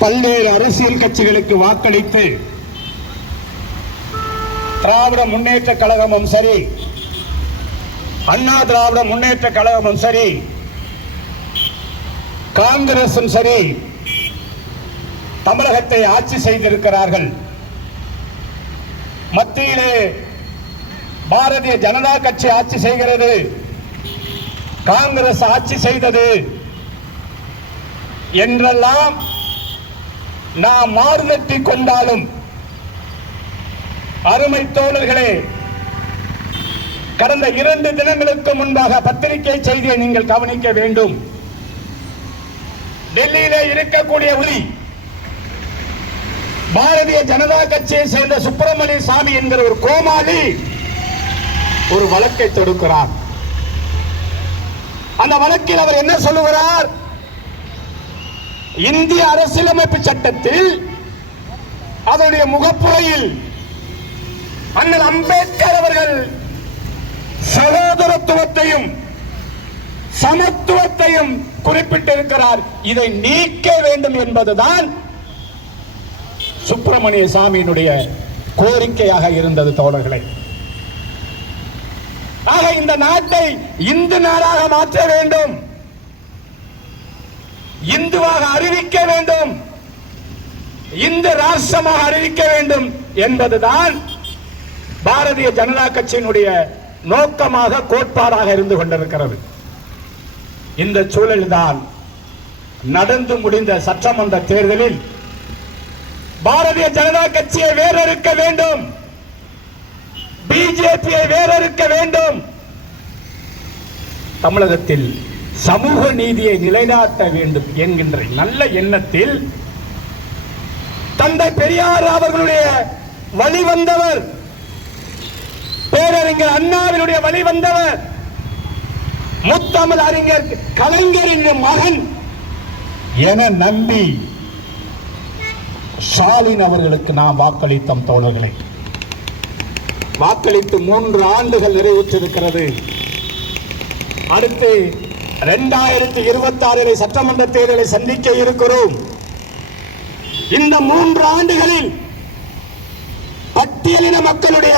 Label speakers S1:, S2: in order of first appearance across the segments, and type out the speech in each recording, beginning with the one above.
S1: பல்வேறு அரசியல் கட்சிகளுக்கு வாக்களித்து திராவிட முன்னேற்ற கழகமும் சரி அண்ணா திராவிட முன்னேற்ற கழகமும் சரி காங்கிரசும் சரி தமிழகத்தை ஆட்சி செய்திருக்கிறார்கள். மத்தியிலே பாரதிய ஜனதா கட்சி ஆட்சி செய்கிறது காங்கிரஸ் ஆட்சி செய்தது என்றெல்லாம் நாம் மாறுதட்டி கொண்டாலும் அருமை தோழர்களே கடந்த இரண்டு தினங்களுக்கு முன்பாக பத்திரிகை செய்தியை நீங்கள் கவனிக்க வேண்டும். டெல்லியிலே இருக்கக்கூடிய ஒளி பாரதிய ஜனதா கட்சியை சேர்ந்த சுப்பிரமணிய சாமி என்கிற ஒரு கோமாளி ஒரு வழக்கை தொடுக்கிறார். அந்த வழக்கில் அவர் என்ன சொல்லுகிறார்? இந்திய அரசியலமைப்பு சட்டத்தில் அதனுடைய முகப்புறையில் அண்ணல் அம்பேத்கர் அவர்கள் சகோதரத்துவத்தையும் சமத்துவத்தையும் குறிப்பிட்டிருக்கிறார். இதை நீக்க வேண்டும் என்பதுதான் சுப்பிரமணிய சாமியினுடைய கோரிக்கையாக இருந்தது தோழர்களை. ஆக இந்த நாட்டை இந்து நாடாக மாற்ற வேண்டும். இந்துவாக அறிவிக்க வேண்டும். இந்து ராஷ்டிரமாக அறிவிக்க வேண்டும் என்பதுதான் பாரதிய ஜனதா கட்சியினுடைய நோக்கமாக கோட்பாடாக இருந்து கொண்டிருக்கிறது. இந்த சூழல்தான் நடந்து முடிந்த சட்டமன்ற தேர்தலில் பாரதிய ஜனதா கட்சியை வேறறுக்க வேண்டும். பிஜேபியை வேறறுக்க வேண்டும். தமிழகத்தில் சமூக நீதியை நிலைநாட்ட வேண்டும் என்கின்ற நல்ல எண்ணத்தில் தந்தை பெரியார் அவர்களுடைய வழி வந்தவர் பேரறிஞர் அண்ணாவினுடைய வழி வந்தவர் முத்தமிழ் அறிஞர் கலைஞரின் மகன் என நம்பி ஸ்டாலின் அவர்களுக்கு நாம் வாக்களித்தோம் தோழர்களை. வாக்களித்து மூன்று ஆண்டுகள் நிறைவுற்றிருக்கிறது. அடுத்து இரண்டாயிரத்தி இருபத்தி ஆறிலே சட்டமன்ற தேர்தலை சந்திக்க இருக்கிறோம். இந்த மூன்று ஆண்டுகளில் பட்டியலின மக்களுடைய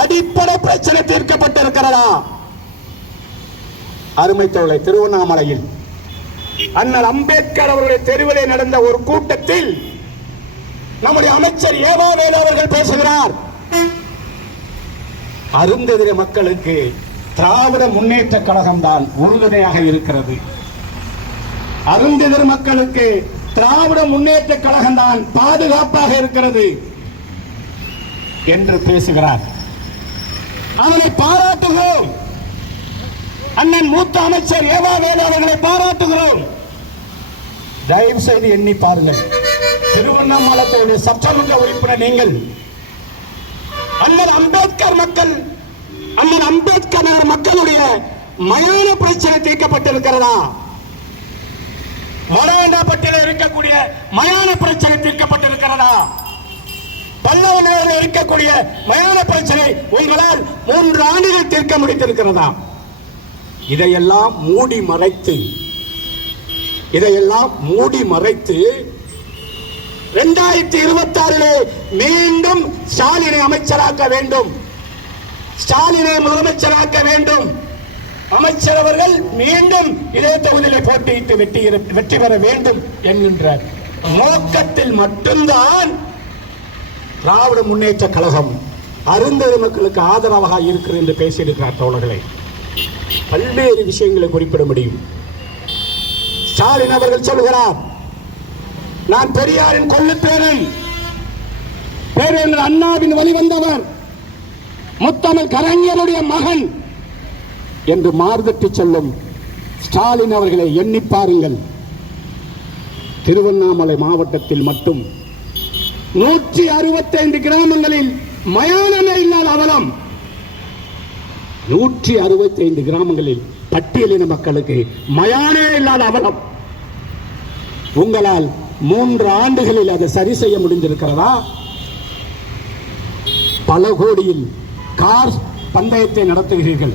S1: அடிப்படை பிரச்சனை தீர்க்கப்பட்டிருக்கிறதா? அருமை தோழை திருவண்ணாமலையில் அண்ணல் அம்பேத்கர் அவருடைய தெருவிலே நடந்த ஒரு கூட்டத்தில் நம்முடைய அமைச்சர் ஏவாவேலு அவர்கள் பேசுகிறார். அருந்ததிர மக்களுக்கு திராவிட முன்னேற்ற கழகம் தான் உறுதுணையாக இருக்கிறது. அருந்திதர் மக்களுக்கு திராவிட முன்னேற்ற கழகம் தான் பாதுகாப்பாக இருக்கிறது என்று பேசுகிறார். அவனை பாராட்டுகிறோம். அண்ணன் மூத்த அமைச்சர் ஏவா வேலு அவர்களை பாராட்டுகிறோம். தயவு செய்து எண்ணி பாருங்கள். திருவண்ணாமலத்தினுடைய சட்டமன்ற உறுப்பினர் நீங்கள் அண்ணன் அம்பேத்கர் மக்கள் மக்களுடைய மயான பிரச்சனை தீர்க்கப்பட்டிருக்கிறதா? வடவேண்டாப்பட்டியில் இருக்கக்கூடிய மயான பிரச்சனை தீர்க்கப்பட்டிருக்கிறதா? பல்லவ நகரில் இருக்கக்கூடிய மயான பிரச்சனை உங்களால் மூன்று ஆண்டுகள் தீர்க்க முடித்திருக்கிறதா இதையெல்லாம் மூடி மறைத்து இதையெல்லாம் மூடி மறைத்து இரண்டாயிரத்தி இருபத்தி ஆறிலே மீண்டும் ஸ்டாலினை அமைச்சராக்க வேண்டும். ஸ்டாலினை முதலமைச்சராக்க வேண்டும். அமைச்சர் அவர்கள் மீண்டும் இதே தொகுதியிலே போட்டியிட்டு வெற்றி வெற்றி பெற வேண்டும் என்கின்ற நோக்கத்தில் மட்டும்தான் திராவிட முன்னேற்ற கழகம் அருந்தது மக்களுக்கு ஆதரவாக இருக்கிறது என்று பேசியிருக்கிறார் தோழர்களை. பல்வேறு விஷயங்களை குறிப்பிட முடியும். ஸ்டாலின் அவர்கள் சொல்கிறார் நான் பெரியாரின் கொள்ளுப்பேரன் பேரறிஞர் அண்ணாவின் வழிவந்தவர் முத்தமிழ் கலைஞருடைய மகன் என்று மார்தட்டி சொல்லும் ஸ்டாலின் அவர்களை எண்ணி பாருங்கள். திருவண்ணாமலை மாவட்டத்தில் மட்டும் நூற்றி அறுபத்தைந்து கிராமங்களில் மயானமே இல்லாத அவலம். நூற்றி அறுபத்தைந்து கிராமங்களில் பட்டியலின மக்களுக்கு மயானே இல்லாத அவலம். உங்களால் மூன்று ஆண்டுகளில் அதை சரி செய்ய முடிந்திருக்கிறதா? பல கோடியில் கார் பந்தயத்தை நடத்துகிறீர்கள்.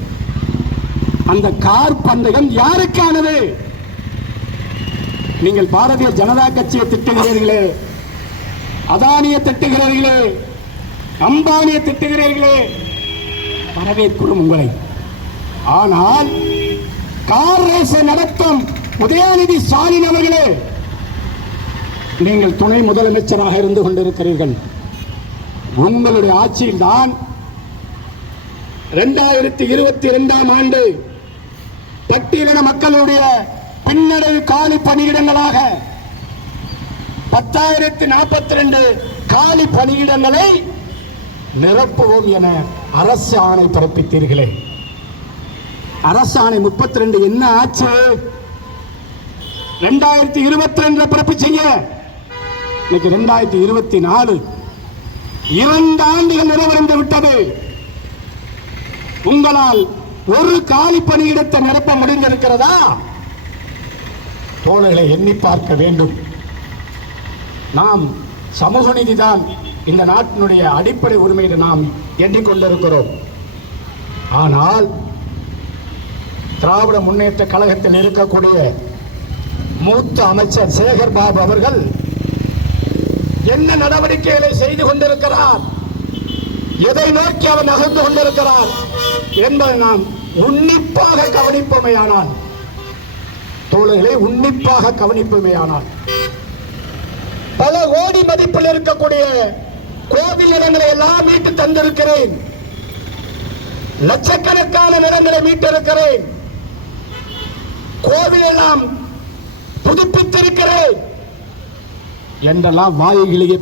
S1: அந்த கார் பந்தயம் யாருக்கானது? நீங்கள் பாரதிய ஜனதா கட்சியை திட்டுகிறீர்களே அதானியை திட்டுகிறீர்களே அம்பானியை திட்டுகிறீர்களே வரவேற்கிறோம் உங்களை. ஆனால் கார் ரேசை நடத்தும் உதயாநிதி ஸ்டாலின் அவர்களே நீங்கள் துணை முதலமைச்சராக இருந்து கொண்டிருக்கிறீர்கள். உங்களுடைய ஆட்சியில்தான் இரண்டாயிரத்தி இருபத்தி இரண்டாம் ஆண்டு பட்டியலின மக்களுடைய பின்னடைவு காலி பணியிடங்களாக பத்தாயிரத்தி நாற்பத்தி ரெண்டு காலி பணியிடங்களை நிரப்புவோம் என அரசு ஆணை பிறப்பித்தீர்களே. அரசு ஆணை முப்பத்தி ரெண்டு என்ன ஆச்சு? ரெண்டாயிரத்தி இருபத்தி ரெண்டுல பிறப்பிச்சீங்க. இன்னைக்கு ரெண்டாயிரத்தி இருபத்தி நாலு. இரண்டு ஆண்டுகள் நிறைவடைந்து விட்டது. உங்களால் ஒரு காலி பணியிடத்தை நிரப்ப முடிந்திருக்கிறதா? தோழர்களை எண்ணி பார்க்க வேண்டும். நாம் சமூக நீதிதான் இந்த நாட்டினுடைய அடிப்படை உரிமையை நாம் எண்ணிக்கொண்டிருக்கிறோம். ஆனால் திராவிட முன்னேற்ற கழகத்தில் இருக்கக்கூடிய மூத்த அமைச்சர் சேகர் பாபு அவர்கள் என்ன நடவடிக்கைகளை செய்து கொண்டிருக்கிறார்? எதை நோக்கி அவர் நகர்ந்து கொண்டிருக்கிறார்? என்பதை நாம் உன்னிப்பாக கவனிப்போமையானால் தோழர்களை உன்னிப்பாக கவனிப்போமையானால் பல கோடி மதிப்பில் இருக்கக்கூடிய கோவில் நிலங்களை எல்லாம் மீட்டு தந்திருக்கிறேன். லட்சக்கணக்கான நிலங்களை மீட்டிருக்கிறேன். கோவில் எல்லாம் புதுப்பித்திருக்கிறேன். என்றெல்லாம் வாயிலேயே